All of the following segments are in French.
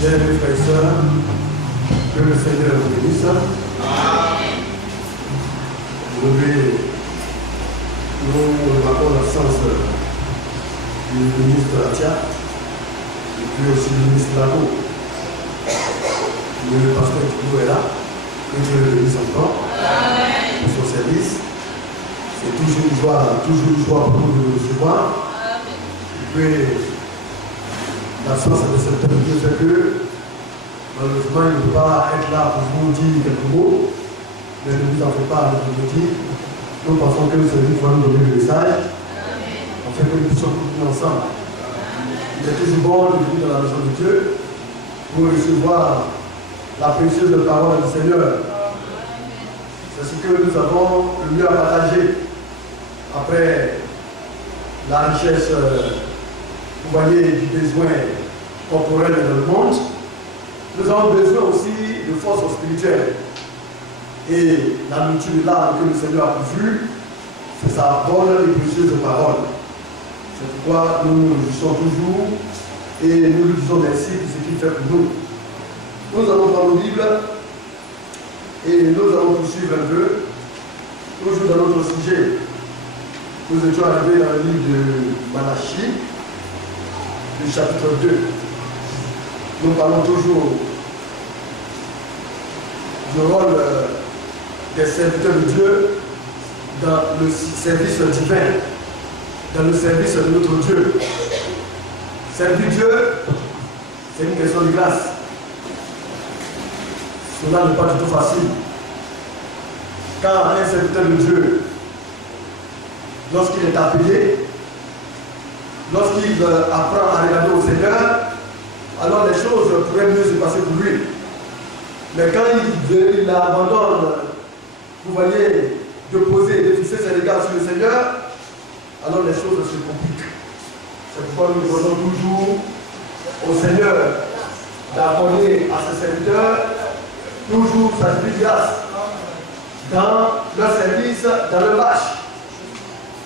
Bien, mes frères et sœurs, que le Seigneur vous bénisse. Nous remarquons l'absence du ministre Atia et puis aussi du ministre Lago. Le pasteur Kibou est là, que Dieu le bénisse encore pour son service. C'est toujours une joie pour nous de le recevoir. Et puis, l'absence de cet homme Dieu fait que, malheureusement, il ne peut pas être là pour vous dire quelques mots, mais ne vous en faites pas avec le dire. Nous pensons que le Seigneur va nous donner le message, afin que nous puissions continuer ensemble. Il est toujours bon de venir dans la maison de Dieu pour recevoir la précieuse parole du Seigneur. C'est ce que nous avons le mieux à partager. Après la richesse, vous voyez, du besoin corporel dans le monde, nous avons besoin aussi de force spirituelle. Et la nourriture de l'âme que le Seigneur a pourvue, c'est sa bonne et précieuse parole. C'est pourquoi nous nous réjouissons toujours et nous lui disons merci pour ce qu'il fait pour nous. Nous allons prendre nos Bibles et nous allons poursuivre un peu, toujours dans notre sujet. Nous étions arrivés dans le livre de Malachie, du chapitre 2. Nous parlons toujours du rôle des serviteurs de Dieu dans le service divin, dans le service de notre Dieu. Servir Dieu, c'est une question de grâce. Cela n'est pas du tout facile. Car un serviteur de Dieu, lorsqu'il est appelé, lorsqu'il apprend à regarder au Seigneur, alors les choses pourraient mieux se passer pour lui. Mais quand il abandonne, vous voyez, de poser, de fixer ses regards sur le Seigneur, alors les choses se compliquent. C'est pourquoi nous demandons toujours au Seigneur d'accorder à ses serviteurs toujours sa grâce dans leur service, dans leur tâche.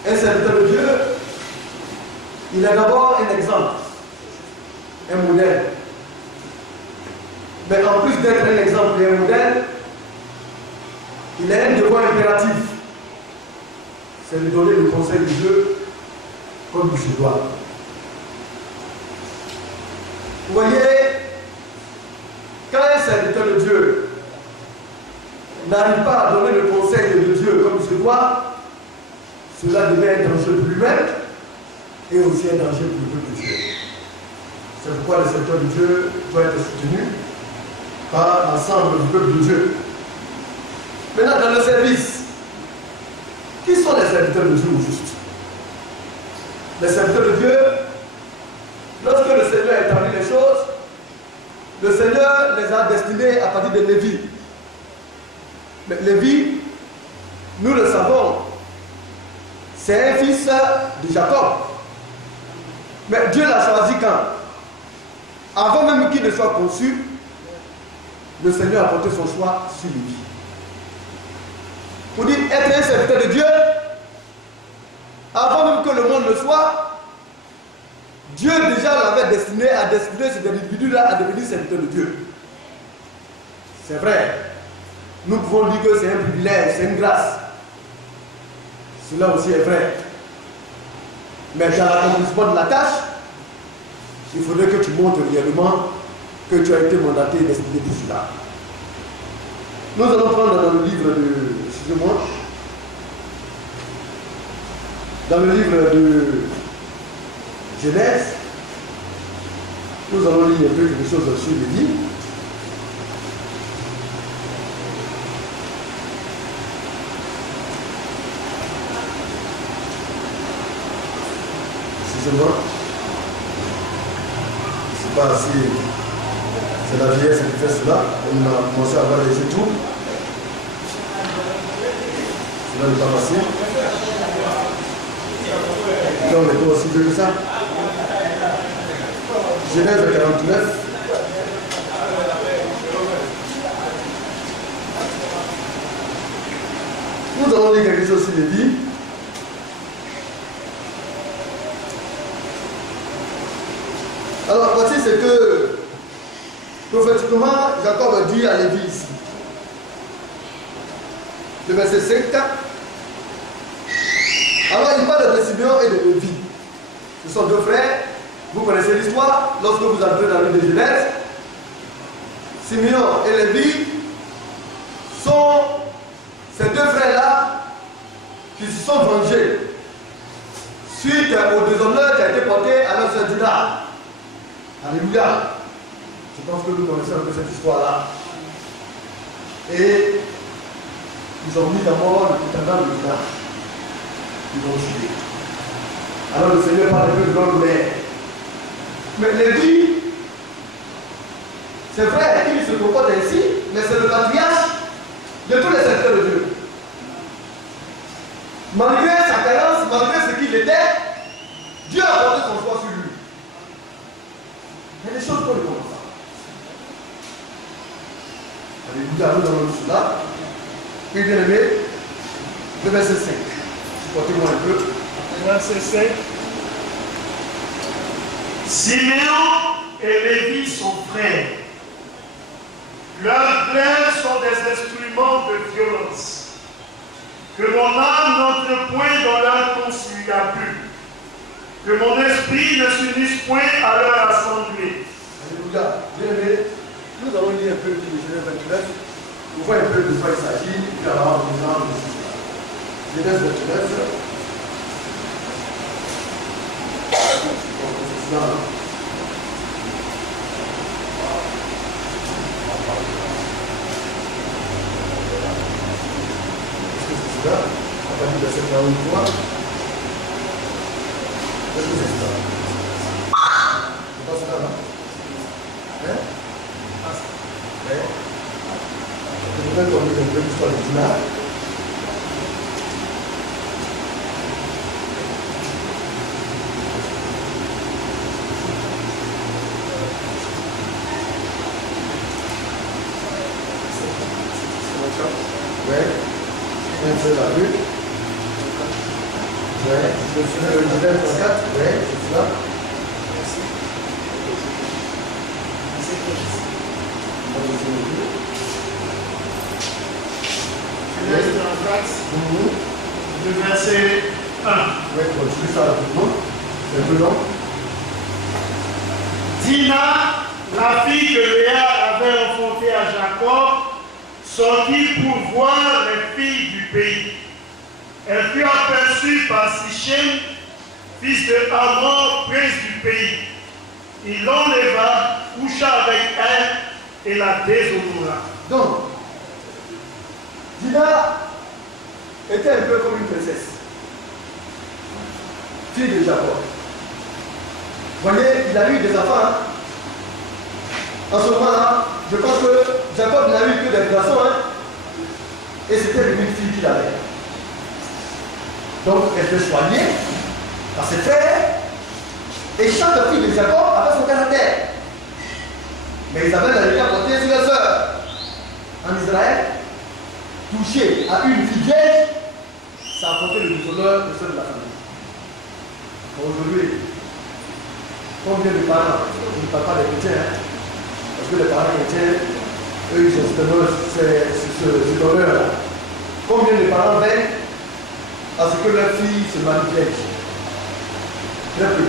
Un serviteur de Dieu, il est d'abord un exemple, un modèle. Mais en plus d'être un exemple et un modèle, il a un devoir impératif. C'est de donner le conseil de Dieu comme il se doit. Vous voyez, quand un serviteur de Dieu n'arrive pas à donner le conseil de Dieu comme il se doit, cela devient un danger pour lui-même et aussi un danger pour le peuple de Dieu. C'est pourquoi le serviteur de Dieu doit être soutenu par l'ensemble du peuple de Dieu. Maintenant, dans le service, qui sont les serviteurs de Dieu au juste? Les serviteurs de Dieu, lorsque le Seigneur a établi les choses, le Seigneur les a destinés à partir de Lévi. Mais Lévi, nous le savons, c'est un fils de Jacob. Mais Dieu l'a choisi quand? Avant même qu'il ne soit conçu, le Seigneur a porté son choix sur Lévi. Pour dire être un serviteur de Dieu, avant même que le monde le soit, Dieu déjà l'avait destiné à destiner cet individu-là à devenir serviteur de Dieu. C'est vrai. Nous pouvons dire que c'est un privilège, c'est une grâce. Cela aussi est vrai. Mais dans l'accomplissement de la tâche, il faudrait que tu montres réellement que tu as été mandaté et destiné pour cela. Nous allons prendre dans le livre de... Excusez-moi. Dans le livre de Genèse, nous allons lire un peu quelque chose sur Lévi. Excusez-moi. Je ne sais pas si c'est la vieillesse qui fait cela. On a commencé à avoir les yeux tout. Cela n'est pas facile. Là, on est pas aussi vieux que ça. Genèse 49. Nous allons lire quelque chose sur Lévi. Alors, voici ce que prophétiquement, Jacob dit à Lévi ici. Le verset 5. Alors il parle de Simeon et de Lévi. Ce sont deux frères. Vous connaissez l'histoire. Lorsque vous entrez dans le livre de Genèse, Simeon et Lévi sont ces deux frères-là qui se sont vengés suite au déshonneur qui a été porté à leur sœur Dina. Alléluia. Je pense que vous connaissez un peu cette histoire-là. Et ils ont mis d'abord le prétendant de Dina. Ils l'ont tué. Alors le Seigneur parle un peu de leur mère. Mais Lévi, c'est vrai qu'il se comporte ainsi, mais c'est le patriarche de tous les serviteurs de Dieu. Malgré sa carence, malgré ce qu'il était, Dieu a porté son choix sur lui. Il y a des choses qu'on ne comprend pas. Alléluia, nous allons cela. Puis bien aimé, le verset 5. Supportez-moi un peu. Verset 5. Simeon et Lévi sont frères. Leurs plaies sont des instruments de violence. Que mon âme n'entre point dans leur conciliabule. Que mon esprit ne s'unisse point à leur assemblée. Alléluia. Bien aimé, nous allons lire un peu de Genèse 29. Vous voyez un peu de quoi il s'agit. Puis alors, nous allons lire Genèse 29. C'est ça. À partir de cette fois, est-ce que c'est ça? C'est pas ça, non? Hein? Ouais. Je voudrais qu'on dise un peu l'histoire de Dina. Ouais. C'est la rue. Ouais, je suis le Genèse 34. Ouais, c'est ça. Genèse 34, le verset 1. Ouais, continue ça rapidement. C'est un peu long. Dina, la fille que Léa avait enfantée à Jacob, sortit pour voir les filles du pays. Elle fut aperçue par Sichem, fils de Hamor, prince du pays. Il l'enleva, coucha avec elle et la déshonora. Donc, Dina était un peu comme une princesse, fille de Jacob. Vous voyez, il a eu des enfants. Hein? En ce moment-là, je pense que Jacob n'a eu que des garçons. Hein? Et c'était l'unique fille qu'il avait. Donc, elle était soignée par ses frères. Et chaque fille de Jacob avait son caractère. Mais Isabelle avait déjà porté sur les sœurs. En Israël, toucher à une fille vierge, ça a apporté le déshonneur au sein de la famille. Aujourd'hui, combien de parents, je ne parle pas des chrétiens, hein, parce que les parents chrétiens, eux, ils ont cet honneur-là. Combien de parents veillent à ce que leur fille se marie vierge? Très peu.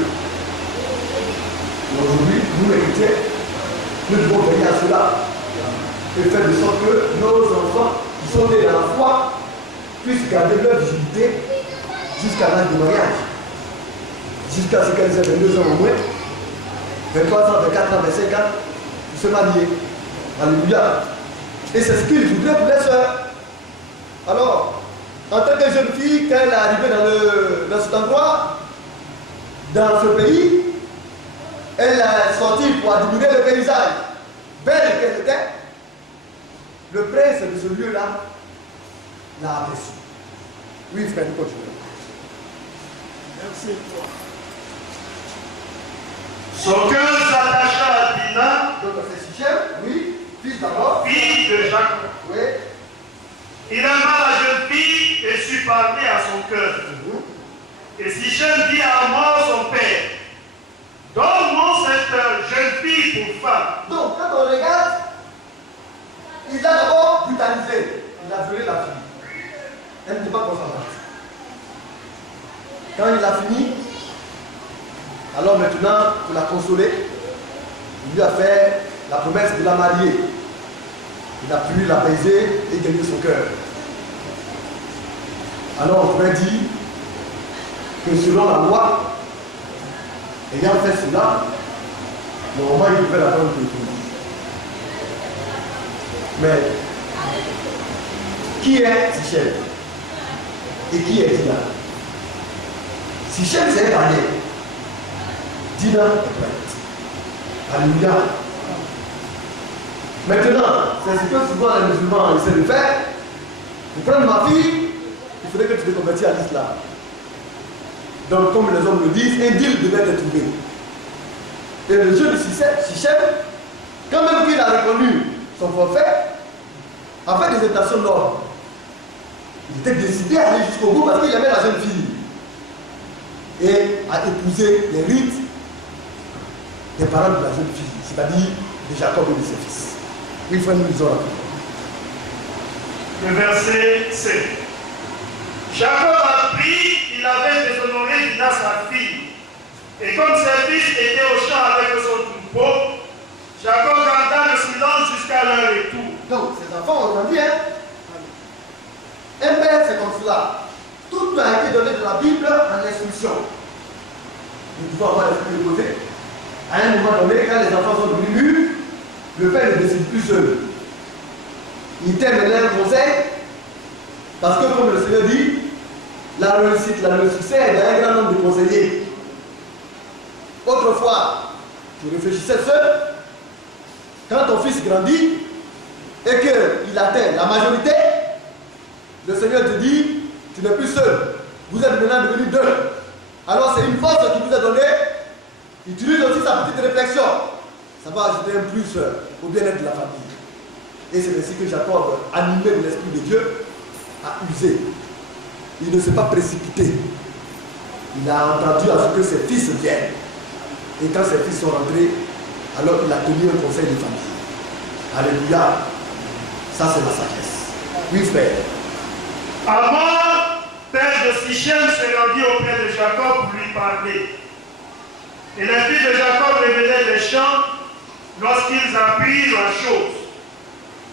Aujourd'hui, nous les chrétiens, nous devons veiller à cela et faire de sorte que nos enfants qui sont nés dans la foi puissent garder leur virginité jusqu'à l'âge du mariage. Jusqu'à ce qu'elles aient 22 ans au moins, 23 ans, 24 ans, 25 ans, pour se marier. Alléluia. Et c'est ce qu'il voudrait pour les sœurs. Alors, en tant que jeune fille, quand elle est arrivée dans cet endroit, dans ce pays, elle est sortie pour admirer le paysage. Belle qu'elle était, le prince de ce lieu-là l'a aperçu. Oui, frère, nous continuons. Merci. Son cœur s'attacha à Dina, Donc c'est Sichem, oui, fils d'abord. fille de Jacob. Oui. Il aima la jeune fille et sut parler à son cœur. Et Sichem dit à Hamor son père, donne-moi cette jeune fille pour femme. Donc, quand on regarde, il a d'abord brutalisé. Il a violé la fille. Elle n'était pas consentante. Quand il a fini, alors maintenant, pour la consoler, il lui a fait la promesse de la marier. Il a pu l'apaiser et gagner son cœur. Alors on pourrait dire que selon la loi, ayant fait cela, normalement il pouvait l'attendre pour tout. Mais qui est Sichem et qui est Dina? Sichem c'est gagné. Dina est prête. Alléluia. Maintenant, c'est ce que souvent les musulmans essaient de faire. Pour prendre ma fille, il faudrait que tu te convertisses à l'islam. Donc, comme les hommes le disent, un deal devait être trouvé. Et le jeune Sichem, quand même qu'il a reconnu son forfait, a fait des intentions nobles. Il était décidé à aller jusqu'au bout parce qu'il aimait la jeune fille. Et a épousé les rites des parents de la jeune fille, c'est-à-dire de Jacob et de ses fils. Il faut nous lisons le verset 7. Jacob a pris, il avait déshonoré Dina sa fille. Et comme ses fils étaient au champ avec son troupeau, Jacob garda le silence jusqu'à leur retour. Donc, ces enfants ont grandi, hein? Un père, c'est comme cela. Tout a été donné de la Bible en instruction. Nous pouvons avoir l'esprit déposé. À un moment donné, quand les enfants sont devenus mûrs, le père ne décide plus seul. Il t'aime un conseil, parce que comme le Seigneur dit, la réussite, le succès est d'un grand nombre de conseillers. Autrefois, tu réfléchissais seul. Quand ton fils grandit et qu'il atteint la majorité, le Seigneur te dit, tu n'es plus seul. Vous êtes maintenant devenus deux. Alors c'est une force qui vous a donné. Utilise aussi sa petite réflexion. Ça va ajouter un plus au bien-être de la famille. Et c'est ainsi que Jacob, animé de l'Esprit de Dieu, a usé. Il ne s'est pas précipité. Il a entendu à ce que ses fils viennent. Et quand ses fils sont rentrés, alors il a tenu un conseil de famille. Alléluia. Ça c'est la sagesse. Oui frère. Amon, père de Sichem, s'est rendu auprès de Jacob pour lui parler. Et les filles de Jacob révélaient les champs lorsqu'ils apprirent la chose.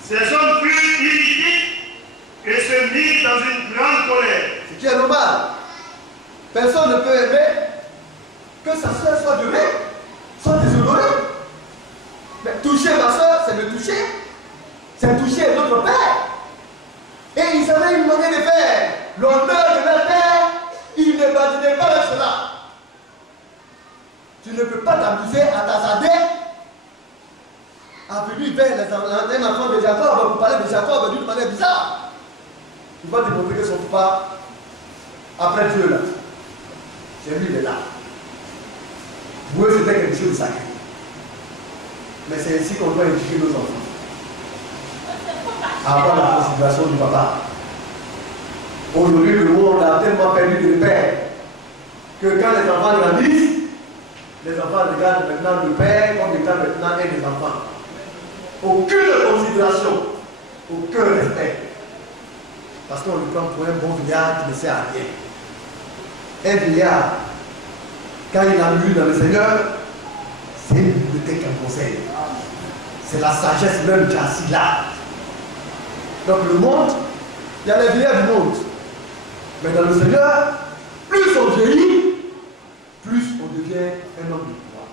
Ces hommes furent irrités et se mirent dans une grande colère. Ce qui est normal. Personne ne peut aimer que sa soeur soit violée, soit déshonorée. Mais toucher ma soeur, c'est me toucher. C'est toucher notre père. Et ils avaient une manière de faire. L'honneur de leur père, ils ne badinaient pas avec cela. Tu ne peux pas t'amuser à t'hasarder à venir vers un enfant de Jacob pour parler de Jacob d'une manière bizarre. Il va te montrer que son papa, après Dieu là, c'est lui, il est là. Pour eux, c'était quelque chose de sacré. Mais c'est ainsi qu'on doit éduquer nos enfants. Avoir la considération du papa. Aujourd'hui, le monde a tellement perdu de repères que quand les enfants grandissent, les enfants regardent maintenant le père comme étant maintenant un des enfants. Aucune considération, aucun respect. Parce qu'on le prend pour un bon vieillard qui ne sert à rien. Un vieillard, quand il a lu dans le Seigneur, c'est une bibliothèque en conseil. C'est la sagesse même qui est assise là. Donc le monde, il y a les vieillards du monde. Mais dans le Seigneur, plus on vieillit, plus on devient un homme de pouvoir.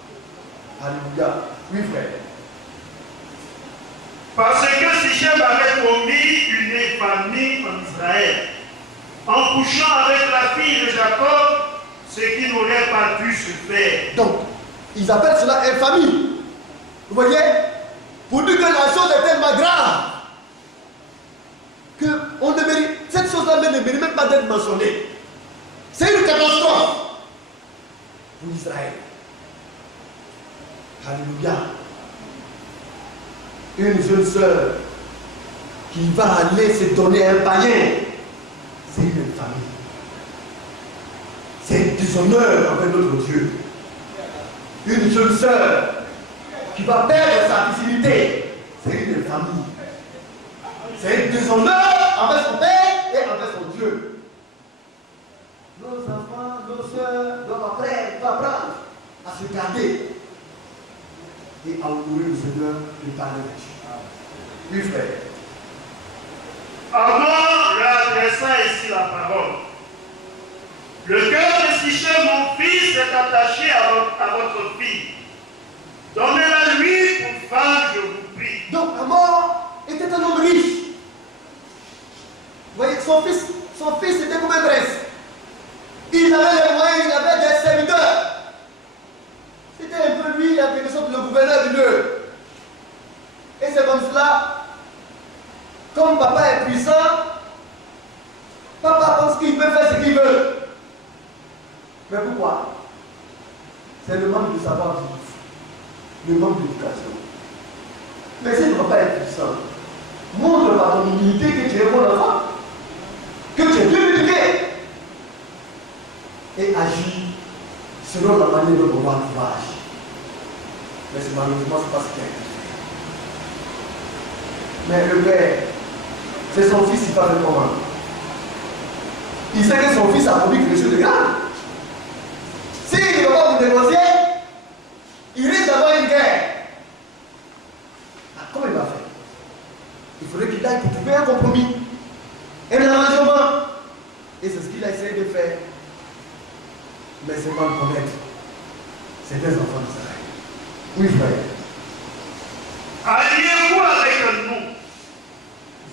Alléluia. Oui, frère. Parce que Sichem avait commis une infamie en Israël, en couchant avec la fille de Jacob, ce qui n'aurait pas dû se faire. Donc, ils appellent cela infamie. Vous voyez? Pour dire que la chose est tellement grave que on ne mérite, cette chose-là ne mérite même pas d'être mentionnée. C'est une catastrophe pour Israël. Alléluia. Une jeune sœur qui va aller se donner à un païen, c'est une infamie. C'est un déshonneur envers notre Dieu. Une jeune sœur qui va perdre sa facilité. C'est une famille. C'est un déshonneur envers son père et envers son Dieu. Nos enfants, nos soeurs doivent apprendre à se garder et à honorer le Seigneur de par le Dieu. Oui, frère. Avant l'adressant ici la parole, le cœur de Sichem, mon fils, est attaché à votre fille. Donnez-la lui pour femme, je vous prie. Donc, Amor était un homme riche. Vous voyez, son fils était comme un prince. Il avait les moyens, il avait des serviteurs. C'était un peu lui, en quelque sorte, le gouverneur du lieu. Et c'est comme cela, comme papa est puissant, papa pense qu'il peut faire ce qu'il veut. Mais pourquoi? C'est le manque de savoir-vivre, le manque d'éducation. Mais si ton papa est puissant, montre par ton humilité que tu es bon enfant, que tu es bien éduqué, et agis selon la manière dont on va agir. Mais c'est malheureusement pas ce qu'il a été fait. Mais le père, c'est son fils qui va faire comment? Il sait que son fils a produit quelque chose de grave. S'il ne va pas vous dénoncer, il risque d'avoir une guerre. Ah, comment il va faire? Il faudrait qu'il aille pour trouver un compromis, un arrangement. Et c'est ce qu'il a essayé de faire. Mais c'est pas le connaître. C'est des enfants d'Israël. Oui, frère. Alliez-vous avec nous.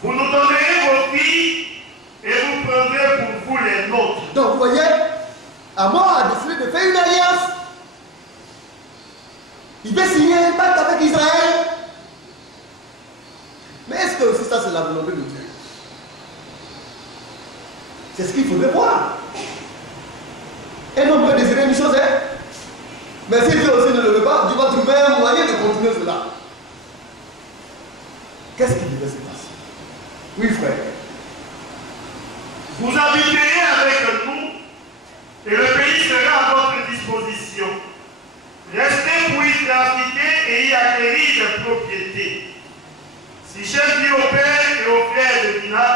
Vous nous donnerez vos filles et vous prendrez pour vous les nôtres. Donc, vous voyez, Amor a décidé de faire une alliance. Il veut signer un pacte avec Israël. Mais est-ce que aussi ça, c'est la volonté de Dieu? C'est ce qu'il faudrait voir. Un homme peut désirer une chose, hein? Mais si Dieu aussi ne le veut pas, Dieu va trouver un moyen de continuer cela. Qu'est-ce qui devait se passer? Oui, frère. Vous habiterez avec nous et le pays sera à votre disposition. Restez pour y trafiquer et y acquérir des propriétés. Sichem dit au père et au frère de Dina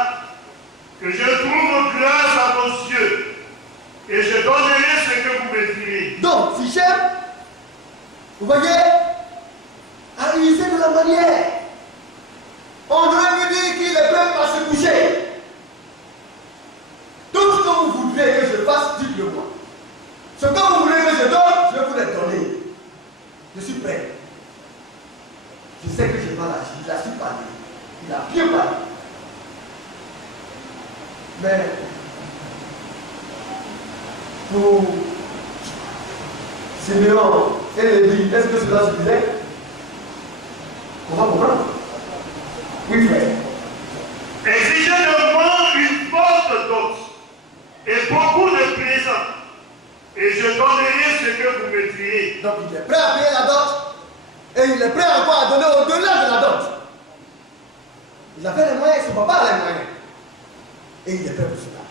que je trouve grâce à vos yeux et je donnerai ce que vous me direz. Donc, Sichem, vous voyez, a usé de la manière. On aurait pu dire qu'il est prêt à se coucher. Tout ce que vous voudrez que je fasse, dites-le moi. Ce que vous voulez que je donne, je vais vous le donner. Je suis prêt. Je sais que je vais agir. Il a su parler. Il a bien parlé. Mais pour Siméon et Lévi, est-ce que cela suffisait? On va comprendre. Oui, frère. Exigez de moi une forte dot et beaucoup de présents, et je donnerai ce que vous me direz. Donc il est prêt à payer la dot, et il est prêt encore à donner au-delà de la dot. Il avait les moyens, son papa avait les moyens. Et il est prêt pour cela.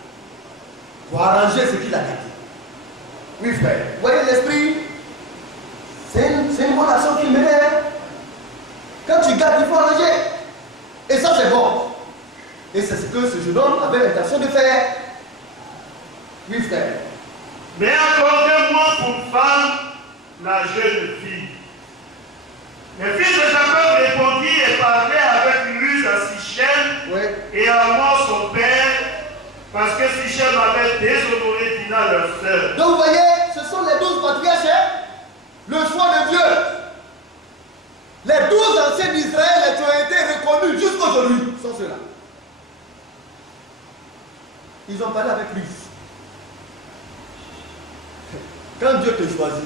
Pour arranger ce qu'il a gagné. Oui, frère. Vous voyez l'esprit? C'est une bonne action qu'il menait. Quand tu gardes, il faut arranger. Et ça, c'est bon. Et c'est ce que ce jeune homme avait l'intention de faire. Oui, frère. Mais accordez-moi pour femme la jeune fille. Les fils de Jacob répondirent et parlaient avec ruse à Sichem et à moi son père, parce que Sichem avait déshonoré Dina leur sœur. Donc vous voyez, ce sont les 12 patriarches, le choix de Dieu. Les 12 anciens d'Israël qui ont été reconnus jusqu'aujourd'hui sont ceux-là. Ils ont parlé avec lui. Quand Dieu te choisit,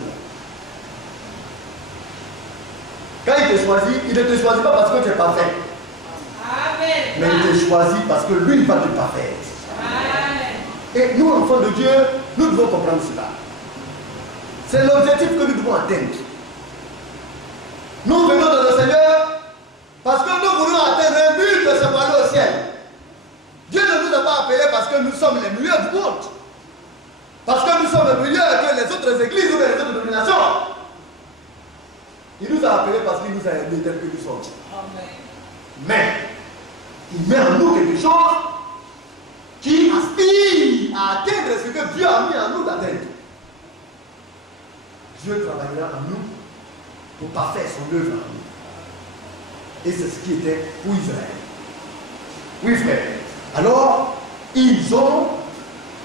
quand il te choisit, il ne te choisit pas parce que tu es parfait. Amen. Mais il te choisit parce que lui, il va te parfaire. Amen. Et nous, enfants de Dieu, nous devons comprendre cela. C'est l'objectif que nous devons atteindre. Nous venons dans le Seigneur parce que nous voulons atteindre un but de se parler au ciel. Dieu ne nous a pas appelés parce que nous sommes les meilleurs du monde. Parce que nous sommes meilleurs que les autres églises ou les autres dénominations. Il nous a appelés parce qu'il nous a aimés tels que nous sommes. Mais il met en nous quelque chose qui aspire à atteindre ce que Dieu a mis en nous d'atteindre. Dieu travaillera en nous pour parfaire son œuvre en nous. Et c'est ce qui était pour Israël. Oui, frère. Alors, ils ont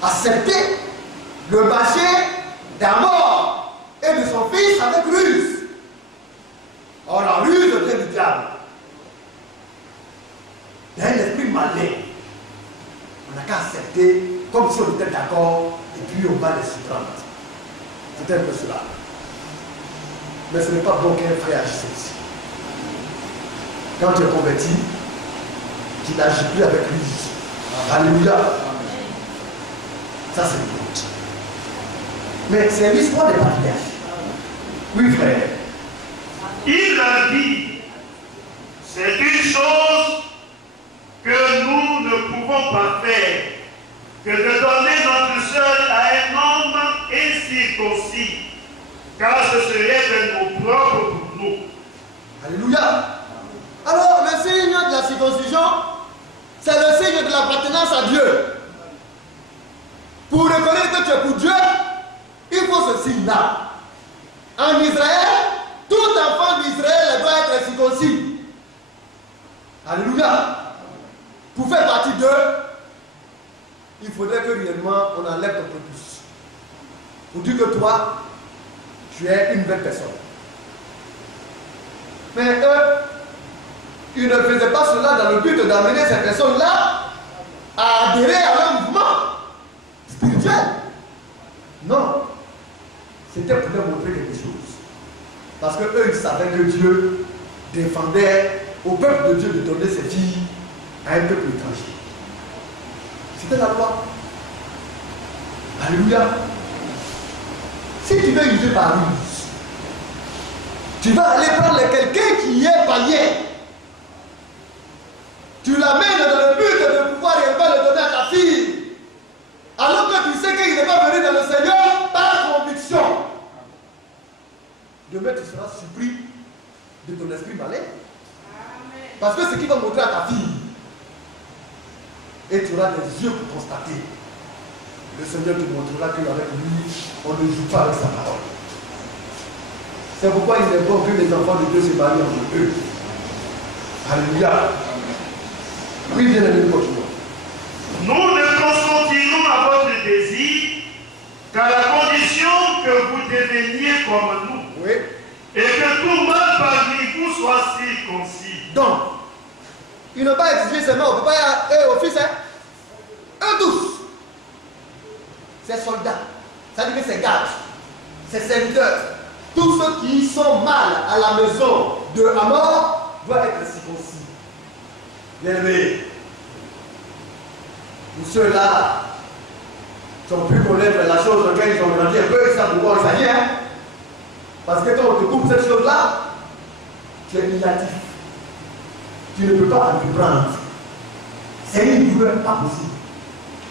accepté le marché d'Amor et de son fils avec ruse. Or, la ruse vient du diable. Il y a un esprit malin. On n'a qu'à accepter comme si on était d'accord et puis on va les surprendre. C'est un peu cela. Mais ce n'est pas bon qu'un frère agisse ici. Quand tu es converti, tu n'agis plus avec lui. Alléluia. Ça c'est le but. Mais c'est l'histoire des partenaires. Oui, frère. Il a dit, c'est une chose que nous ne pouvons pas faire, que de donner notre sœur à un homme incirconcis, car ce serait de nos propres pour nous. Alléluia. Alors, le signe de la circoncision, c'est le signe de l'appartenance à Dieu. Pour reconnaître que tu es pour Dieu, il faut ce signe-là. En Israël, tout enfant d'Israël doit être circoncis. Alléluia. Pour faire partie d'eux, il faudrait que réellement on enlève ton prépuce. Pour dire que toi, tu es une belle personne. Mais eux, ils ne faisaient pas cela dans le but d'amener ces personnes-là à adhérer à un mouvement spirituel. Non. C'était pour leur montrer quelque chose. Parce qu'eux, ils savaient que Dieu défendait au peuple de Dieu de donner ses filles à un peuple étranger. C'était la loi. Alléluia. Si tu veux user par ruse, tu vas aller prendre quelqu'un qui est païen. Tu l'amènes dans le but de pouvoir réellement le donner à ta fille. Alors que tu sais qu'il n'est pas venu dans le Seigneur par conviction. Demain, tu seras surpris de ton esprit malin. Parce que ce qui va montrer à ta fille, et tu auras des yeux pour constater. Le Seigneur te montrera qu'avec lui, on ne joue pas avec sa parole. C'est pourquoi il est bon que les enfants de Dieu se marient entre eux. Alléluia. Oui, bien aimé, continuons. Nous ne consentirons à votre désir qu'à la condition que vous deveniez comme nous. Oui. Et que tout mal parmi vous soit circoncis. Donc, ils n'ont pas exigé seulement au papa et au fils, hein? Eux tous. Ces soldats, ça veut dire que ces gardes, ces serviteurs, tous ceux qui sont mal à la maison de Amor doivent être circoncis. Bien aimé, pour ceux-là qui ont pu connaître la chose dans laquelle ils ont grandi un peu, ils savent de quoi il s'agit, hein? Parce que quand on te coupe cette chose-là, tu es négatif. Tu ne peux pas entreprendre. C'est une douleur pas possible.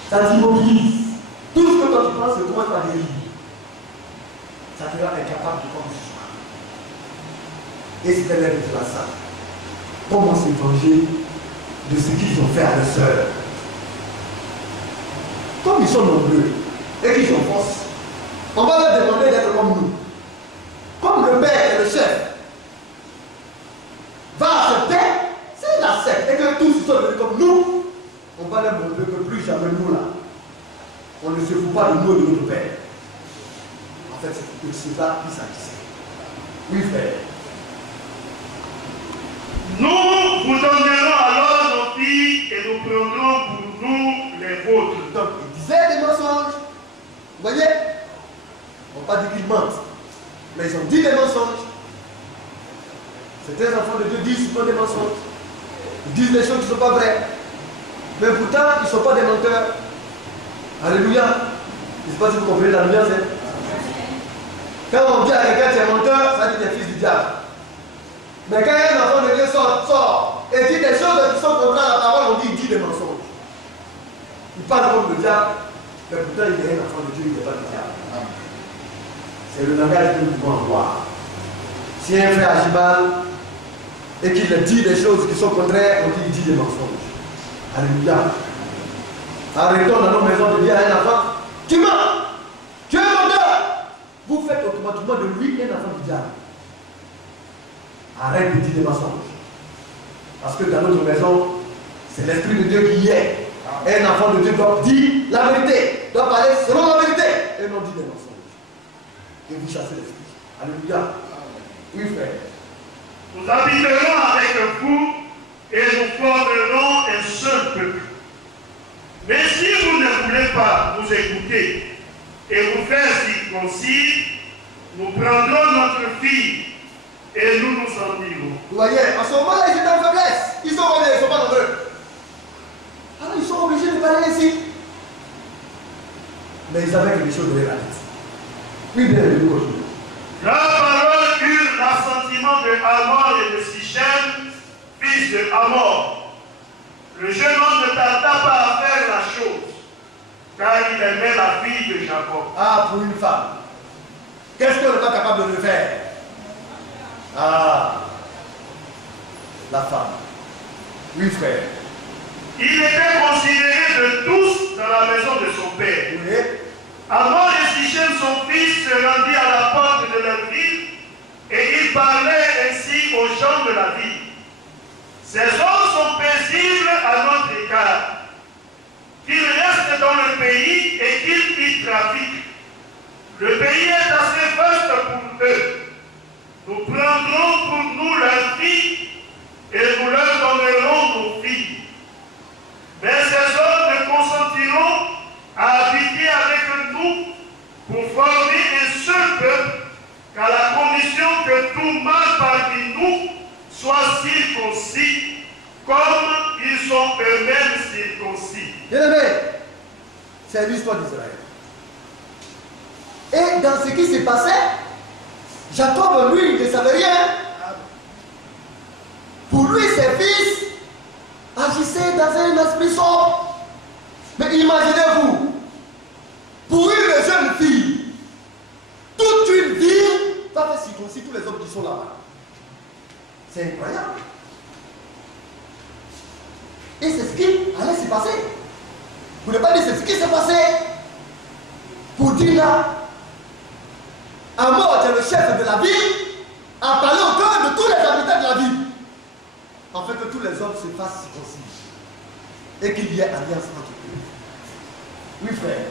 Ça t'immobilise. Tout ce que toi tu penses, c'est commence par dérive. Ça te rend incapable de comme ce soir. Et c'était l'air de la salle. Comment se venger de ce qu'ils ont fait à leurs sœurs? Comme ils sont nombreux et qu'ils ont force, on va leur demander d'être comme nous. Comme le père et le chef va accepter, s'il accepte et que tous sont devenus comme nous, on va leur montrer que plus jamais nous là, on ne se fout pas de nous et de notre père. En fait, c'est de cela qu'il s'agissait. Oui, frère. Nous vous donnerons alors nos filles et nous prendrons pour nous les vôtres. Donc, ils disaient des mensonges. Vous voyez? On va pas dire qu'ils mentent. Mais ils ont dit des mensonges. Certains enfants de Dieu disent souvent des mensonges. Ils disent des choses qui ne sont pas vraies. Mais pourtant, ils ne sont pas des menteurs. Alléluia. Je ne sais pas si vous comprenez la nuance. Hein? Quand on dit à quelqu'un tu es menteur, ça dit que tu es fils du diable. Mais quand un enfant de Dieu sort et dit des choses qui sont contraires à la parole, on dit il dit des mensonges. Il parle comme le diable, mais pourtant il est un enfant de Dieu, il n'est pas le diable. C'est le langage que nous pouvons avoir. Si un frère agit mal, et qu'il dit des choses qui sont contraires ou qu'il dit des mensonges. Alléluia. Arrêtons dans nos maisons de dire à un enfant, tu mens, tu es menteur. Vous faites automatiquement de lui un enfant du diable. Arrête de dire des mensonges. Parce que dans notre maison, c'est l'Esprit de Dieu qui y est. Un enfant de Dieu doit dire la vérité, doit parler selon la vérité et non dire des mensonges. Et vous chassez l'Esprit. Alléluia. Oui, frère. Nous habiterons avec vous et nous formerons un seul peuple. Mais si vous ne voulez pas nous écouter et vous faire circoncis, nous prendrons notre fille et nous nous en irons. Vous voyez, en ce moment-là, ils étaient en faiblesse. Ils sont combien? Ils ne sont pas nombreux. Alors ils sont obligés de parler ici. Mais ils avaient quelque chose de réaliste. Oui, bien, nous continuons. Leurs paroles eurent l'assentiment de Hamor et de Sichem, fils de Hamor. Le jeune homme ne tarda pas à faire la chose, car il aimait la fille de Jacob. Ah, pour une femme. Qu'est-ce qu'on n'est pas capable de faire? Ah, la femme. Oui, frère. Il était considéré de tous dans la maison de son père. Oui. Hamor et Sichem, son fils, se rendit à la porte de leur ville et il parlait ainsi aux gens de la ville. Ces hommes sont paisibles à notre égard. Qu'ils restent dans le pays et qu'ils y trafiquent. Le pays est assez vaste pour eux. Nous prendrons pour nous leurs filles et nous leur donnerons nos filles. Mais ces hommes ne consentiront à habiter avec nous pour former un seul peuple, qu'à la condition que tout mâle parmi nous soit circoncis, comme ils sont eux-mêmes circoncis. Bien-aimé, c'est l'histoire d'Israël. Et dans ce qui s'est passé, Jacob, lui, il ne savait rien. Pour lui, ses fils agissaient dans un esprit sombre. Mais imaginez-vous, pour une jeune fille, toute une ville va faire circoncis tous les hommes qui sont là-bas. C'est incroyable. Et c'est ce qui allait se passer. Vous ne pouvez pas dire c'est ce qui s'est passé. Pour dire là, Hamor, le chef de la ville, a parlé au cœur de tous les habitants de la ville. En fait, que tous les hommes se fassent circoncis. Et qu'il y ait alliance entre eux. Oui, frère.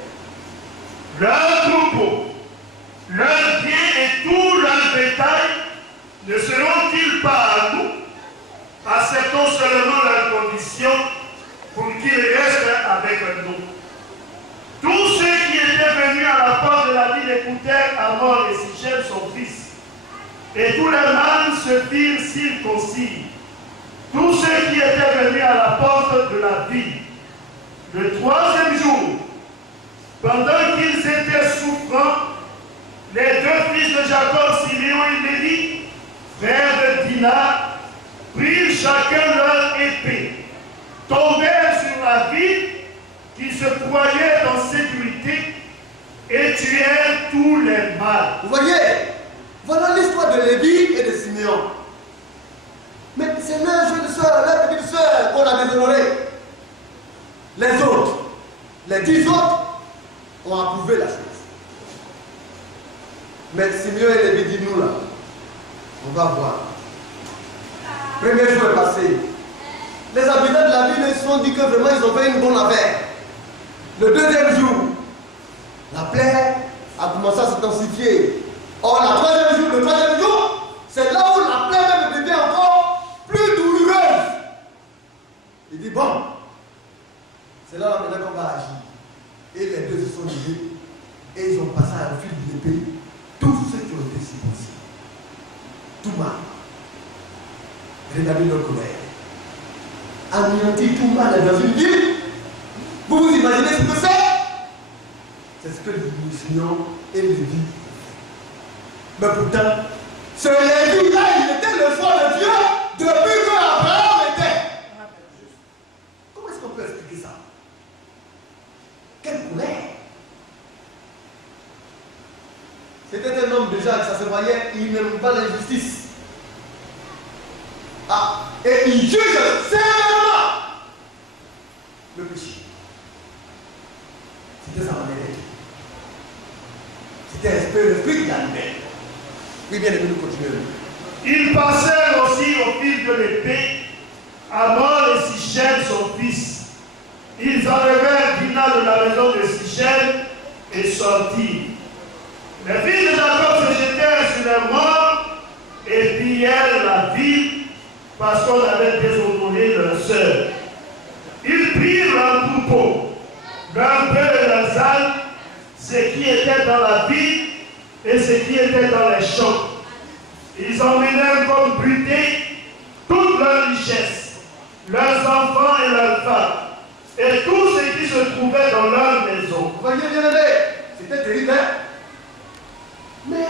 Leurs troupeaux, leurs biens et tout leur bétail ne seront-ils pas à nous? Acceptons seulement leurs conditions pour qu'ils restent avec nous. Tous ceux qui étaient venus à la porte de la ville écoutèrent Hamor et Sichem son fils. Et tous les mâles se firent circoncis. Tous ceux qui étaient venus à la porte de la ville. Le troisième jour, pendant qu'ils étaient souffrants, les deux fils de Jacob, Siméon et Lévi, frères de Dina, prirent chacun leur épée, tombèrent sur la ville qui se croyait en sécurité et tuèrent tous les mâles. Vous voyez, voilà l'histoire de Lévi et de Siméon. Mais c'est leur jeune soeur, leur petite soeur qu'on a déshonoré. Les autres, les 10 autres, ont approuvé la chose. Mais Siméon et Lévi disent nous là, on va voir. Premier jour est passé. Les habitants de la ville se sont dit que vraiment ils ont fait une bonne affaire. Le deuxième jour, la plaie a commencé à s'intensifier. Or, le troisième jour, c'est là où la plaie même devient encore plus douloureuse. Il dit bon, c'est là maintenant qu'on va agir. Et les deux se sont levés et ils ont passé à un fil de l'épée tous ceux qui ont été circoncis. Tout mal. Regardez leur colère. Anéantir tout mal dans une ville. Vous vous imaginez ce que c'est? C'est ce que nous Simeon et Lévi ont fait. Mais pourtant, ce Lévi-là, il était le fils de Dieu depuis que Abraham était. Comment est-ce qu'on peut expliquer ça? Quelle colère! C'était un homme déjà, ça se voyait, il n'aime pas l'injustice. Ah, Et il juge sévèrement le péché. C'était sa manière d'être. C'était l'esprit qui l'animait. Oui, bien aimé, nous continuons. Ils passèrent aussi au fil de l'épée, Amon et Sichem, son fils. Ils enlevèrent Dina de la maison de Sichem et sortirent. Les fils de Jacob se jetèrent sur les morts et pillèrent la ville parce qu'on avait déshonoré leur sœur. Ils prirent leurs troupeaux, leurs bœufs et leurs ânes, ce qui était dans la ville et ce qui était dans les champs. Ils emmenèrent comme butés toute leur richesse, leurs enfants et leurs femmes, et tout ce qui se trouvait dans leur maison. Vous voyez, bien aimé, c'était terrible, hein? Mais,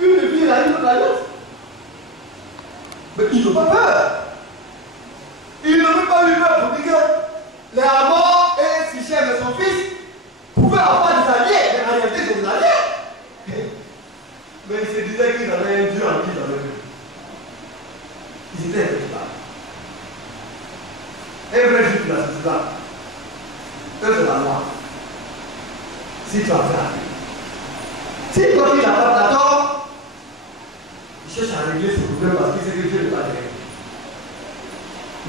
une ville a une autre alliance. Mais ils n'ont pas peur. Ils n'ont même pas eu peur pour dire que les Amors et Sichem et son fils pouvaient avoir des alliés, mais en réalité, ils ont des alliés. Mais ils se disaient qu'ils avaient un Dieu en qui ils avaient vu. Ils étaient intellectuels. Un vrai juif, là, c'est ça. Eux, c'est la loi. Si tu as fait si toi qui n'as pas d'accord, il cherche à régler ce problème parce qu'il sait que Dieu n'est pas derrière.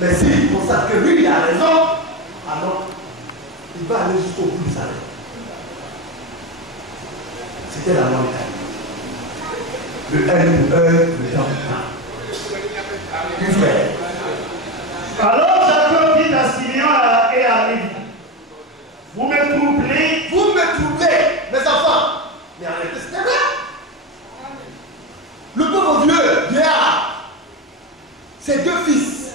Mais s'il constate que lui, il a raison, alors il va aller jusqu'au bout du salaire. C'était la loi d'Italie. Le œil pour œil, le temps pour temps. Une frère. Alors Jacob dit à Simeon et à Lévi, vous me troublez, mes enfants. Mais en réalité, c'était vrai. Le pauvre vieux, vieillard, ses deux fils,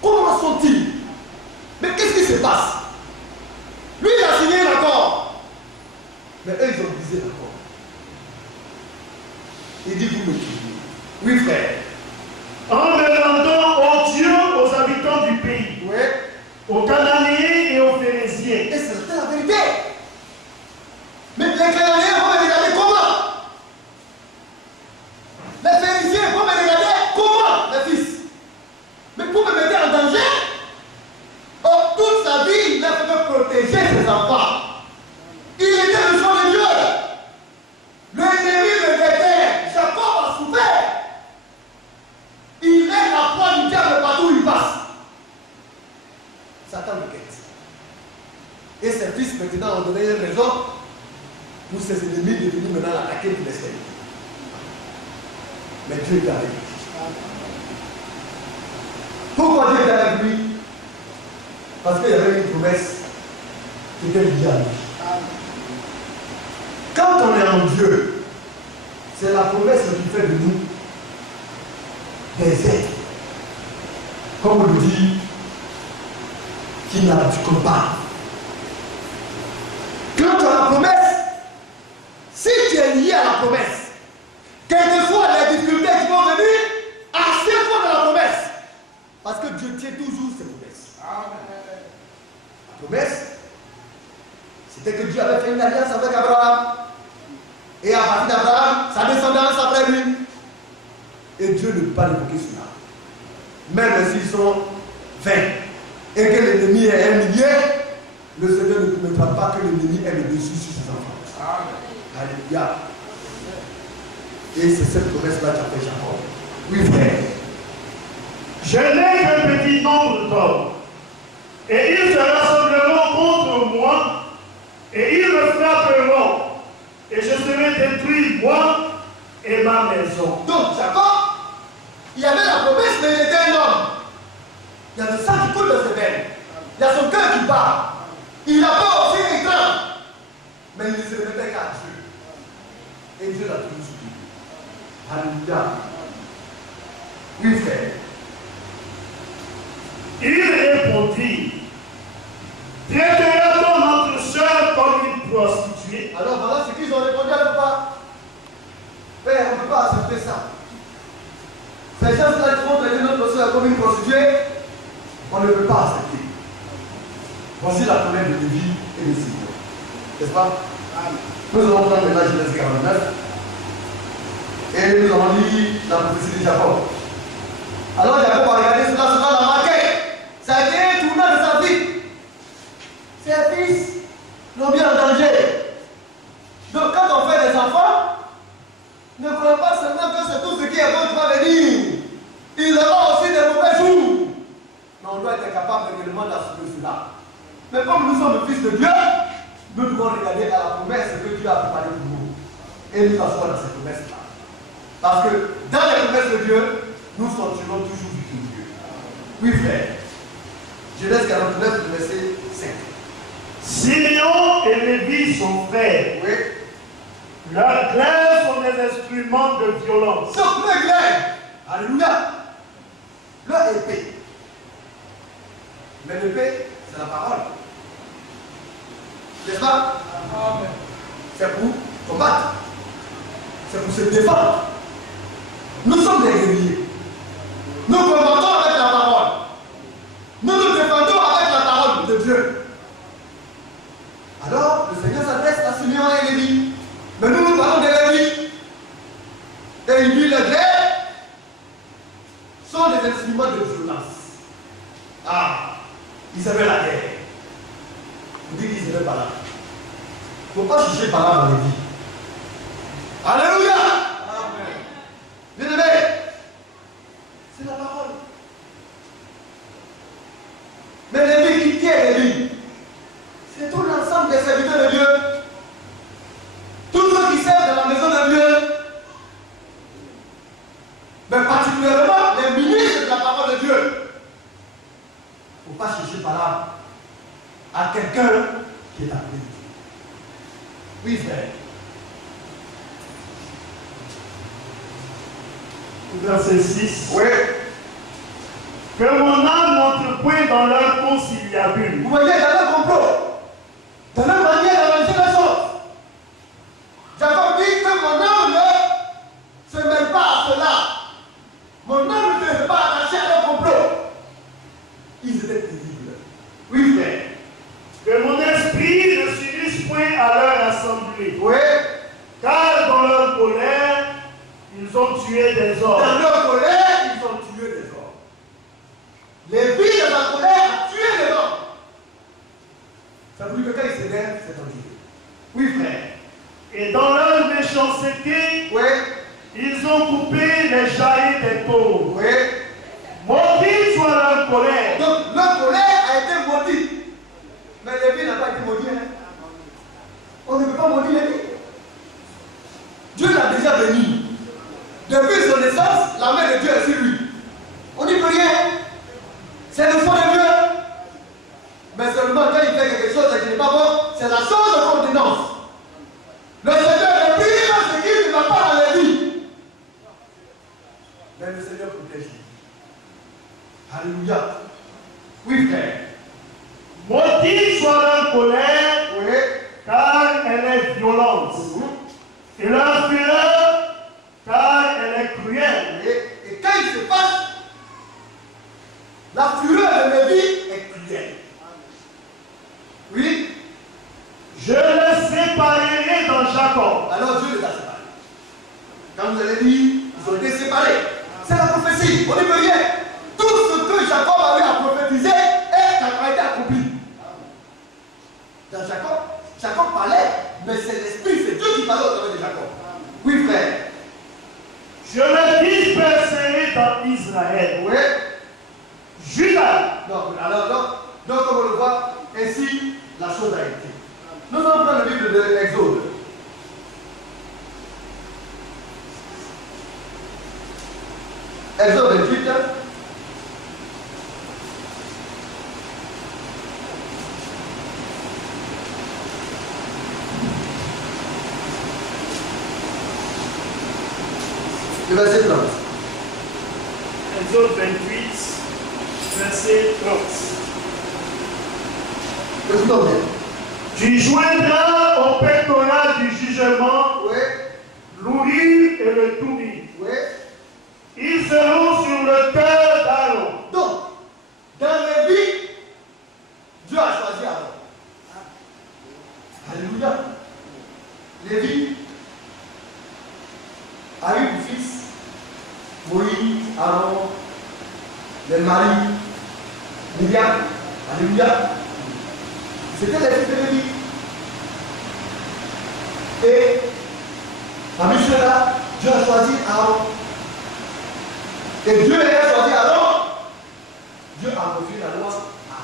comment sont-ils? Mais qu'est-ce qui se passe? Lui, il a signé l'accord. Mais eux, ils ont brisé l'accord. Il dit, vous me trouvez. Oui, frère. En demandant aux dieux, aux habitants du pays, Ouais. aux Cananéens et aux Phérésiens. Et c'était la vérité. Mais les Cananéens vont me regarder comment? Les Phérésiens vont me regarder comment, mes fils? Mais pour me mettre en danger? Oh, toute sa vie, il a fait protéger ses enfants. Il était le choix de Dieu. L'ennemi le guettait. Jacob a souffert. Il met la foi du diable partout où il passe. Satan le guette. Et ses fils maintenant ont donné une raison pour ses ennemis de venir maintenant l'attaquer pour l'extérieur. Mais Dieu est avec lui. Pourquoi Dieu est avec lui? Parce qu'il y avait une promesse qui était liée à lui. Quand on est en Dieu, c'est la promesse qui fait de nous des êtres, comme on le dit, qui n'abdiquent pas. Quand tu as la promesse, si tu es lié à la promesse, quelquefois les difficultés qui vont venir, assieds-toi dans la promesse. Parce que Dieu tient toujours ses promesses. La promesse, c'était que Dieu avait fait une alliance avec Abraham. Et à partir d'Abraham, sa descendance après lui. Et Dieu ne peut pas évoquer cela. Même s'ils sont 20 et que l'ennemi est 1 millier, le Seigneur ne permettra pas que l'ennemi ait le dessus sur ses enfants. Alléluia. Et c'est cette promesse-là qu'a fait Jacob. Oui, frère. Je n'ai qu'un petit nombre d'hommes, et ils se rassembleront contre moi, et ils me frapperont, et je serai détruit, moi et ma maison. Donc, Jacob, il y avait la promesse, mais il était un homme. Il y a de ça qui coule dans ses veines. Il y a son cœur qui bat. Il n'a pas aussi écran. Mais il ne se remettait qu'à Dieu. Et Dieu l'a toujours soutenu. Alléluia. Oui, frère. Il répondit, traitera-t-on notre soeur comme une prostituée? Alors voilà ce qu'ils ont répondu à papa. Père, on ne peut pas accepter ça. Ces gens-là qui vont traiter notre soeur comme une prostituée, on ne peut pas accepter. Voici la première de Lévi et de Simon. N'est-ce pas? Nous allons prendre maintenant Genèse 49 et nous allons lire la prophétie de Jacob. Alors Jacob a regardé cela l'a marqué. Ça a été un tournant de sa vie. Ses fils l'ont mis en danger. Donc quand on fait des enfants, ne croyez pas seulement que c'est tout ce qui est bon qui va venir. Ils auront aussi des mauvais jours. Mais on doit être capable également d'assumer cela. Mais comme nous sommes fils de Dieu, nous devons regarder à la promesse que Dieu a préparée pour nous. Et nous asseoir dans cette promesse-là. Parce que dans les promesses de Dieu, nous sortirons toujours victorieux. Oui, frère. Genèse 49, verset 5. Simeon et Lévi sont frères. Oui. Leurs glaives sont des instruments de violence. Donc, le glaive, alléluia, leur épée. Mais l'épée, c'est la parole. N'est-ce pas? Amen. C'est pour combattre. C'est pour se défendre. Nous sommes des guerriers. Nous combattons avec la parole. Nous nous défendons avec la parole de Dieu. Alors, le Seigneur s'adresse à Simeon et Lévi. Mais nous parlons de Lévi. Et il dit les glaives sont des instruments de violence. Ah, ils avaient la guerre. Vous dites qu'ils n'avaient pas là. Il ne faut pas chercher par là dans Lévi. Alléluia. Amen. Bien-aimé, c'est la parole. Mais Lévi, qui est Lévi? C'est tout l'ensemble des serviteurs de Dieu. Tous ceux qui servent dans la maison de Dieu. Mais particulièrement les ministres de la parole de Dieu. Il ne faut pas chercher par là à quelqu'un qui est appelé Dieu. Oui, frère. Verset 6. Oui. Que mon âme n'entre point dans leur conciliabule. Vous voyez, dans leur complot, dans leur manière d'arranger les choses. Jacob dit que mon âme ne se mêle pas à cela. Mon âme ne s'est pas attachée à leur complot. Ils étaient terribles. Oui, frère. Que mon esprit ne s'unisse point à leur assemblée. Oui. Car dans leur colère, ils ont tué des hommes. Dans leur colère, ils ont tué des hommes. Les filles de la colère ont tué les hommes. Ça veut dire que quand ils s'énervent, c'est dangereux. Oui, frère. Et dans leur méchanceté, Oui. ils ont coupé les jaillis des pauvres. Oui. Maudit soit leur colère. Donc, leur colère a été maudite. Mais Lévi n'a pas été maudit. Hein? On ne peut pas maudire Lévi. Dieu l'a déjà béni. Depuis son naissance, la main de Dieu est sur lui. On n'y peut rien. C'est le fond de Dieu. Mais seulement quand il fait quelque chose qui n'est pas bon, c'est la chose qu'on dénonce. Le Seigneur est pire ce qui ne va pas dans la vie. Mais le Seigneur protège. Alléluia. Oui, frère. Maudit soit leur colère, Oui. car elle est violente. Et leur fureur, car elle est cruelle. Et quand il se passe, la fureur de Lévi est cruelle. Oui. Je les séparerai dans Jacob. Alors Dieu les a séparés. Quand vous allez dire, ils ont été séparés. C'est la prophétie, on n'y peut rien. Tout ce que Jacob avait à prophétiser a été accompli. Dans Jacob, Jacob parlait, mais c'est l'esprit, c'est Dieu qui parlait au travers de Jacob. Oui, frère. Je les disperserai dans Israël. Oui. Judas. Donc, comme on le voit, ainsi la chose a été. Nous allons prendre le livre de l'Exode. Exode 28. Le verset 30. Exode 28, verset 30. Écoutons bien. Tu joindras au pectoral du jugement Oui. l'Urim et le Thummim. Oui. Ils seront sur le cœur d'Aaron. Donc, dans les vies, Dieu a choisi Aaron. Alléluia. Lévi a eu pour fils Moïse, Aaron les maris, Myriam, alléluia, c'était les fils de Lévi. Et parmi ceux-là, Dieu a choisi Aaron. Et Dieu ayant choisi Aaron, Dieu a confié la loi à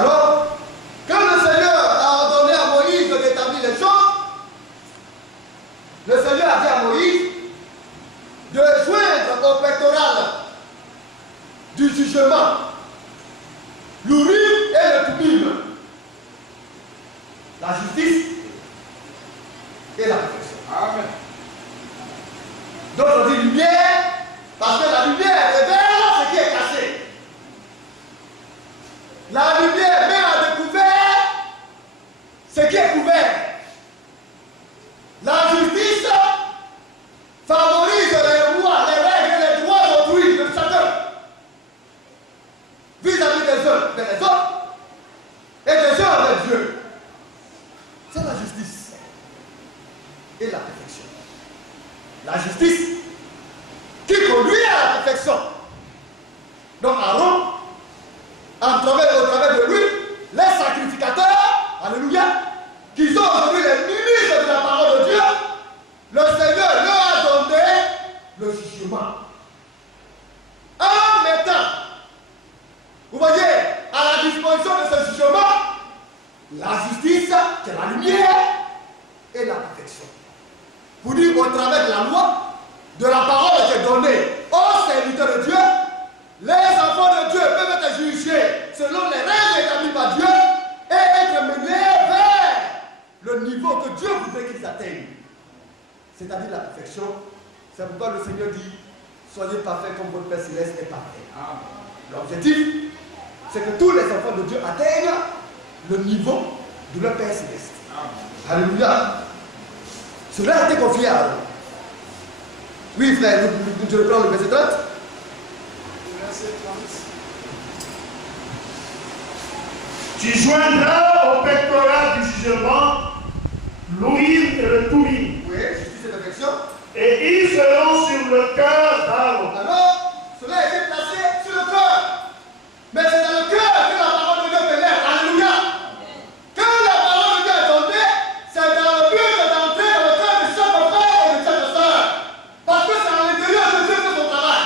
Aaron. Alors, quand le Seigneur a ordonné à Moïse d'établir les choses, le Seigneur a dit à Moïse de joindre au pectoral du jugement l'Urim et le Thummim, la justice et la perfection. Amen. Donc on dit lumière, parce que la lumière révèle ce qui est caché. La lumière met en découvert ce qui est couvert. La justice favorise les lois, les règles et les droits d'autrui, de chacun, vis-à-vis des uns vers les autres et des uns avec Dieu. C'est la justice et la perfection. La justice qui conduit à la perfection. Donc Aaron, au travers de lui, les sacrificateurs, alléluia, qui sont aujourd'hui les ministres de la parole de Dieu, le Seigneur leur a donné le jugement. En mettant, vous voyez, à la disposition de ce jugement, la justice, qui est la lumière, et la perfection. Pour dire au travers de la loi, de la parole qui est donnée aux serviteurs de Dieu, les enfants de Dieu peuvent être jugés selon les règles établies par Dieu et être menés vers le niveau que Dieu voudrait qu'ils atteignent, c'est-à-dire la perfection. C'est pourquoi le Seigneur dit: soyez parfaits comme votre Père Céleste est parfait. L'objectif, c'est que tous les enfants de Dieu atteignent le niveau de leur Père Céleste. Alléluia. Cela a été confié à eux. Oui, frère, je reprends le verset 30. Verset 30. Tu joindras au pectoral du jugement l'Urim et le Thummim. Oui, justice et perfection. Et ils seront sur le cœur d'Aaron. Alors, cela a été placé sur le cœur. Mais c'est dans le cœur que la parole de Dieu pénètre. Alléluia. Quand la parole de Dieu est donnée, c'est dans le but d'entrer dans le cœur de chaque frère et de chaque soeur. Parce que c'est à l'intérieur de Dieu que son travail.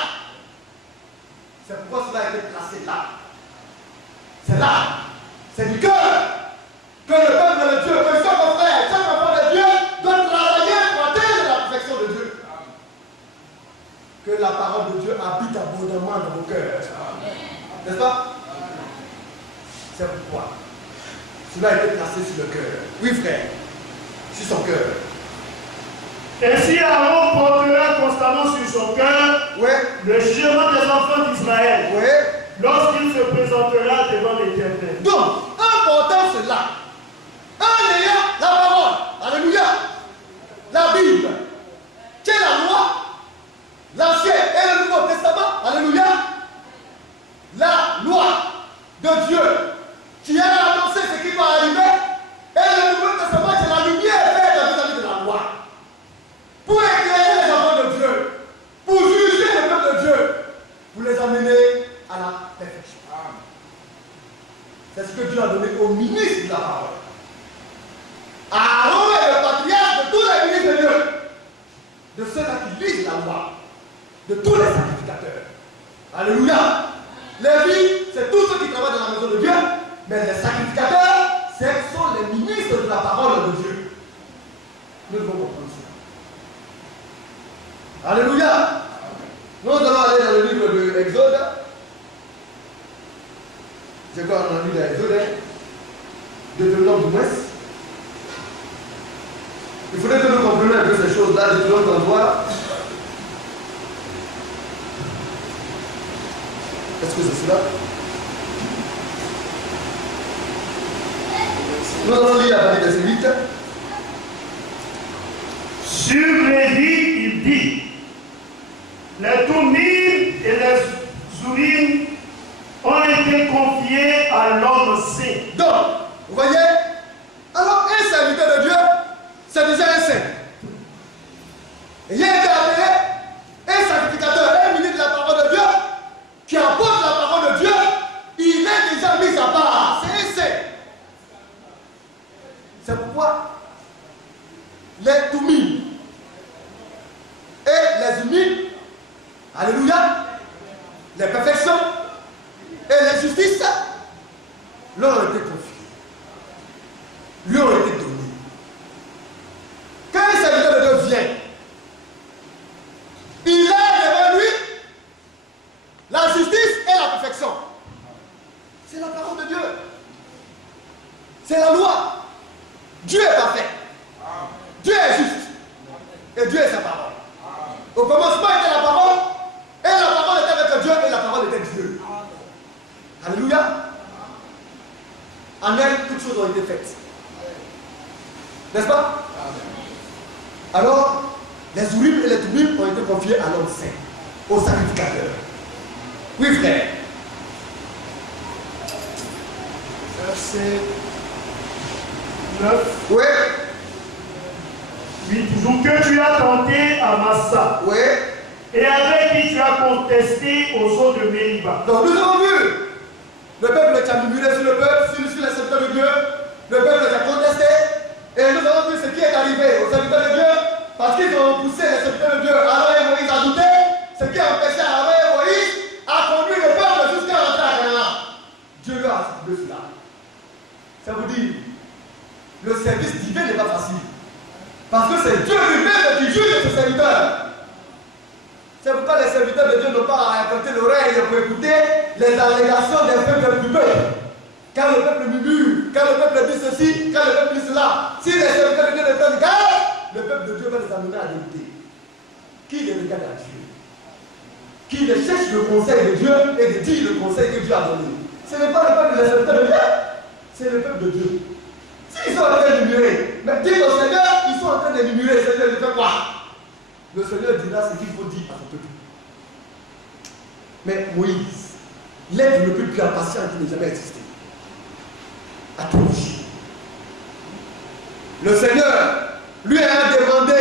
C'est pourquoi cela a été placé là. C'est là. C'est du cœur que le peuple de Dieu, que chaque frère, chaque enfant de Dieu doit travailler pour atteindre la perfection de Dieu. Que la parole de Dieu habite abondamment dans vos cœurs. N'est-ce pas? C'est pourquoi cela a été placé sur le cœur. Oui, frère, sur son cœur. Ainsi Aaron portera constamment sur son cœur le jugement des enfants d'Israël lorsqu'il se présentera devant l'Éternel. Donc, en portant cela, en ayant la parole, alléluia, la Bible, qui est la loi, l'Ancien et le Nouveau Testament, alléluia, la loi de Dieu qui a annoncé ce qui va arriver, et le Nouveau Testament, c'est la lumière faite vis-à-vis de la loi. Pour éclairer les enfants de Dieu, pour juger le peuple de Dieu, pour les amener à la perfection. C'est ce que Dieu a donné au ministre de la parole. Aaron est le patriarche de tous les ministres de Dieu, de ceux-là qui lisent la loi, de tous les sacrificateurs. Alléluia. Lévi, c'est tous ceux qui travaillent dans la maison de Dieu, mais les sacrificateurs, ce sont les ministres de la parole de Dieu. Nous devons comprendre ça. Alléluia. Nous allons aller dans le livre de Exode. Je crois qu'on a lu l'Exode, de Deutéronome du Ouest. Il faudrait que nous comprenions un peu ces choses-là, de Deutéronome dans voir. Est-ce que c'est cela? Nous allons lire à partir de verset 8. Sur Lévi, il dit: les Thummim et les Urim ont été confiés à l'homme saint. Donc, vous voyez, alors un serviteur de Dieu, c'est déjà un saint. Et il a été appelé un sacrificateur, un ministre de la parole de Alléluia. Les perfections et les justices leur ont été confiées, lui ont été données. Quand un serviteur de Dieu vient, il a devant lui la justice et la perfection. C'est la parole de Dieu. C'est la loi. Dieu est parfait. Dieu est juste. Et Dieu est sa parole. Au commencement était la parole, et la parole était avec Dieu, et la parole était Dieu. Alléluia. En elle, toutes choses ont été faites. N'est-ce pas? Alors, les Urim et les Thummim ont été confiés à l'homme saint, au sacrificateur. Oui, frère. Verset 9. Oui. Oui, toujours que tu as tenté à Massa. Oui. Et avec qui tu as contesté aux eaux de Mériba. Donc nous avons vu le peuple qui a murmuré sur le peuple, sur les serviteurs de Dieu, le peuple qui a contesté, et nous avons vu ce qui est arrivé aux serviteurs de Dieu, parce qu'ils ont poussé les serviteurs de Dieu, Aaron et Moïse à douter, ce qui a empêché Aaron et Moïse à conduire le peuple jusqu'à rentrer à Canaan. Dieu leur a stipulé cela. Ça veut dire, le service divin n'est pas facile. Parce que c'est Dieu lui-même qui juge ses serviteurs. C'est pourquoi les serviteurs de Dieu n'ont pas à apporter l'oreille pour écouter les allégations des peuples du peuple. Quand le peuple murmure, quand le peuple dit ceci, quand le peuple dit cela, si les serviteurs de Dieu ne prennent garde, le peuple de Dieu va les amener à l'écouter. Qui les regarde à Dieu? Qui les cherche le conseil de Dieu et de dire le conseil que Dieu a donné? Ce n'est pas le peuple des serviteurs de Dieu, c'est le peuple de Dieu. S'ils sont en train de murmurer, mais dis au Seigneur, ils sont en train de murmurer, Seigneur, je fais quoi? Le Seigneur dira ce qu'il faut dire à son peuple. Mais Moïse, l'être le plus impatient qui n'ait jamais existé, a tout bougé. Le Seigneur lui a demandé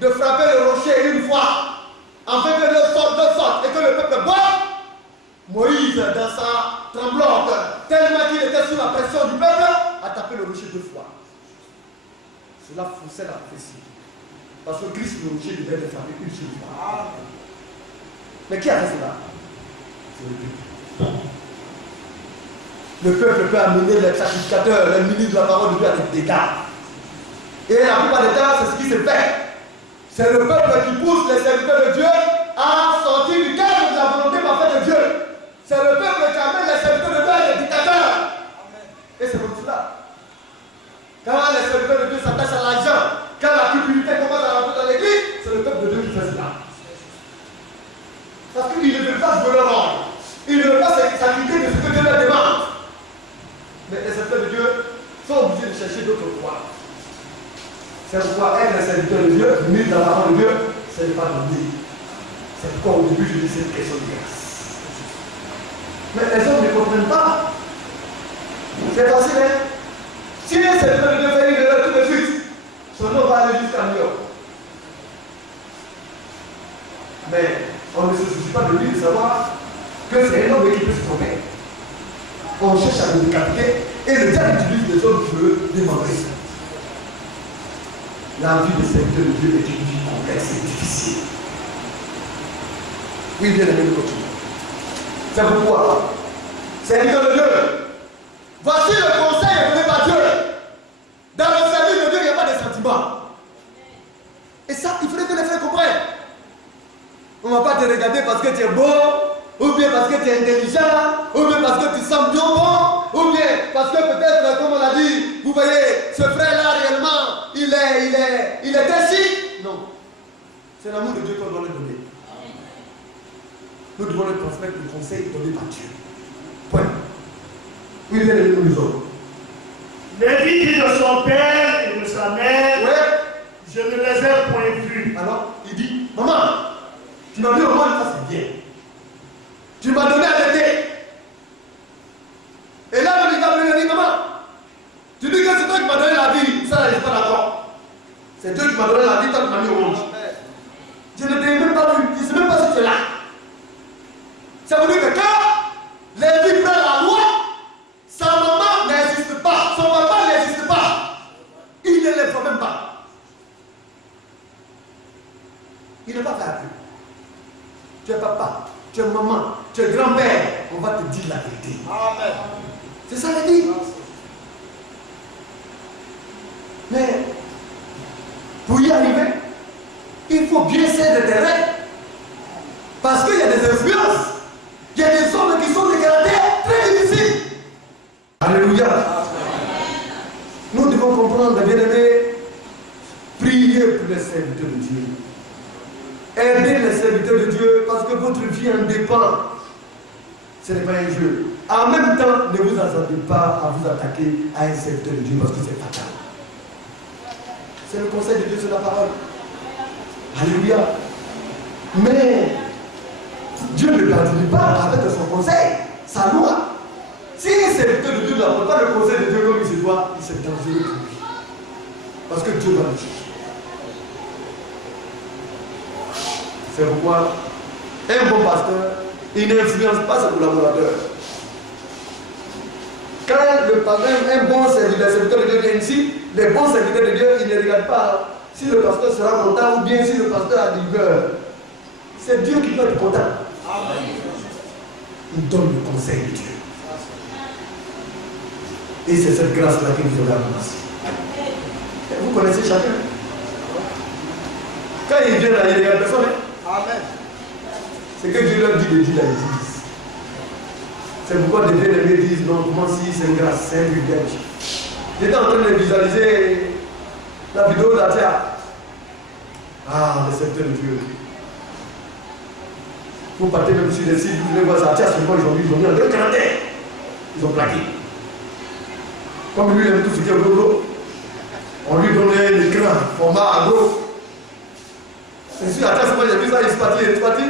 de frapper le rocher une fois, afin que l'eau sorte et que le peuple boive. Moïse, dans sa tremblante, tellement qu'il était sous la pression du peuple, a tapé le rocher 2 fois. Cela faussait la prophétie. Parce que Christ, le rocher, devait être frappé une seule fois. Mais qui a fait cela? C'est le peuple. Le peuple peut amener les sacrificateurs, les ministres de la parole de Dieu à des dégâts. Et la plupart des temps, c'est ce qui se fait. C'est le peuple qui pousse les serviteurs de Dieu à sortir du cadre de la volonté parfaite de Dieu. C'est le peuple qui amène les serviteurs de Dieu à des dictateurs. Et c'est comme cela. Quand les serviteurs de Dieu s'attachent à l'argent, quand la cupidité commence à rentrer dans l'église, c'est le peuple de Dieu qui fait cela. Parce qu'ils ne veulent pas jouer leur rôle. Ils ne veulent pas s'acquitter de ce que Dieu leur demande. Mais les serviteurs de Dieu sont obligés de chercher d'autres voies. C'est pourquoi elle, les serviteurs de Dieu, mis dans la parole de Dieu, ce n'est pas donné. C'est pourquoi au début je dis cette question de grâce. Mais les hommes ne comprennent pas. C'est facile, hein? Si un serviteur de Dieu fait une erreur tout de suite, son nom va aller jusqu'à New York. Mais on ne se soucie pas de lui de savoir que c'est un homme qui peut se tromper. On cherche à le décapiter et le diable utilise des hommes qui veulent démontrer ça. La vie des serviteurs de Dieu est une vie complexe et difficile. Oui, bien aimé, nous continuons. C'est pourquoi, serviteurs de Dieu, voici le conseil donné par Dieu. Dans le service de Dieu, il n'y a pas de sentiments. Et ça, il faudrait que les frères comprennent. On ne va pas te regarder parce que tu es beau, ou bien parce que tu es intelligent, ou bien parce que tu sens bien bon, ou bien parce que peut-être, comme on l'a dit, vous voyez, ce frère-là réellement, il est ainsi. Non. C'est l'amour de Dieu qu'on doit lui donner. Nous devons lui transmettre le conseil donné par Dieu. Point. Oui, bien aimé, nous autres. Lévi dit de son père et de sa mère, Ouais. je ne les ai point vus. Alors, il dit, maman, tu m'as dit au moins, ça c'est bien. Tu m'as donné à l'été. Et là, il va venir dire, maman, tu dis que c'est toi qui m'as donné la vie. Ça, là, je ne suis pas d'accord. C'est Dieu qui m'a donné la vie, toi qui m'as mis au monde. Je ne t'ai même pas vu. Je ne sais même pas si tu es là. Ça veut dire que quand Lévi prend la loi, sa maman n'existe pas, son papa n'existe pas. Il ne les voit même pas. Il n'est pas fait appel. tu es papa, tu es maman, tu es grand-père, on va te dire la vérité. Amen. C'est ça la vie. Mais pour y arriver, il faut bien céder des règles. Parce qu'il y a des influences. Il y a des hommes qui sont de caractère très difficiles. Alléluia. Nous devons comprendre, bien-aimés, prier pour les serviteurs de Dieu. Aider les serviteurs de Dieu parce que votre vie en dépend. Ce n'est pas un jeu. En même temps, ne vous attendez pas à vous attaquer à un serviteur de Dieu parce que c'est fatal. C'est le conseil de Dieu, c'est la parole. Alléluia. Mais Dieu ne l'admit pas avec son conseil, sa loi. Si un serviteur de Dieu n'apprend pas le conseil de Dieu comme il se doit, il c'est dangereux pour lui. Parce que Dieu va le juger. C'est pourquoi un bon pasteur, il n'influence pas ses collaborateurs. Quand un bon serviteur de Dieu vient ici, les bons serviteurs de Dieu, ils ne regardent pas si le pasteur sera content ou bien si le pasteur a du cœur. C'est Dieu qui doit être content. Amen. Il donne le conseil de Dieu. Et c'est cette grâce-là que nous avons commencé. Vous connaissez chacun. Quand il vient là, il ne regarde personne. Amen. C'est que Dieu leur dit de dire la bêtise. C'est pourquoi des bien-aimés disent non, comment si c'est une grâce, c'est un privilège. J'étais en train de visualiser la vidéo d'Atia. Ah, le serviteur de Dieu. Vous partez même sur les sites, vous voulez voir ça, Atia seulement aujourd'hui, ils ont mis en 2 caractères. Ils ont plaqué. Comme lui, il aime tout ce qui est gros. On lui donnait l'écran, format gros. C'est sûr, Atia, moi j'ai vu ça, il est parti.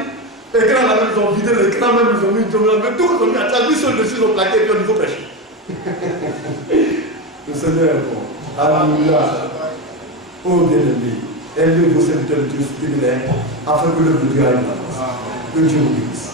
L'écran là, ils ont vidé l'écran, même ils ont mis tout, ils ont mis Atia, lui seul dessus, ils ont plaqué, puis on faut prêcher. Le Seigneur est bon. Alléluia. Oh bien-aimé, aidez vos serviteurs de Dieu, soutenez-les, afin que l'œuvre de Dieu aille. Que Dieu vous bénisse.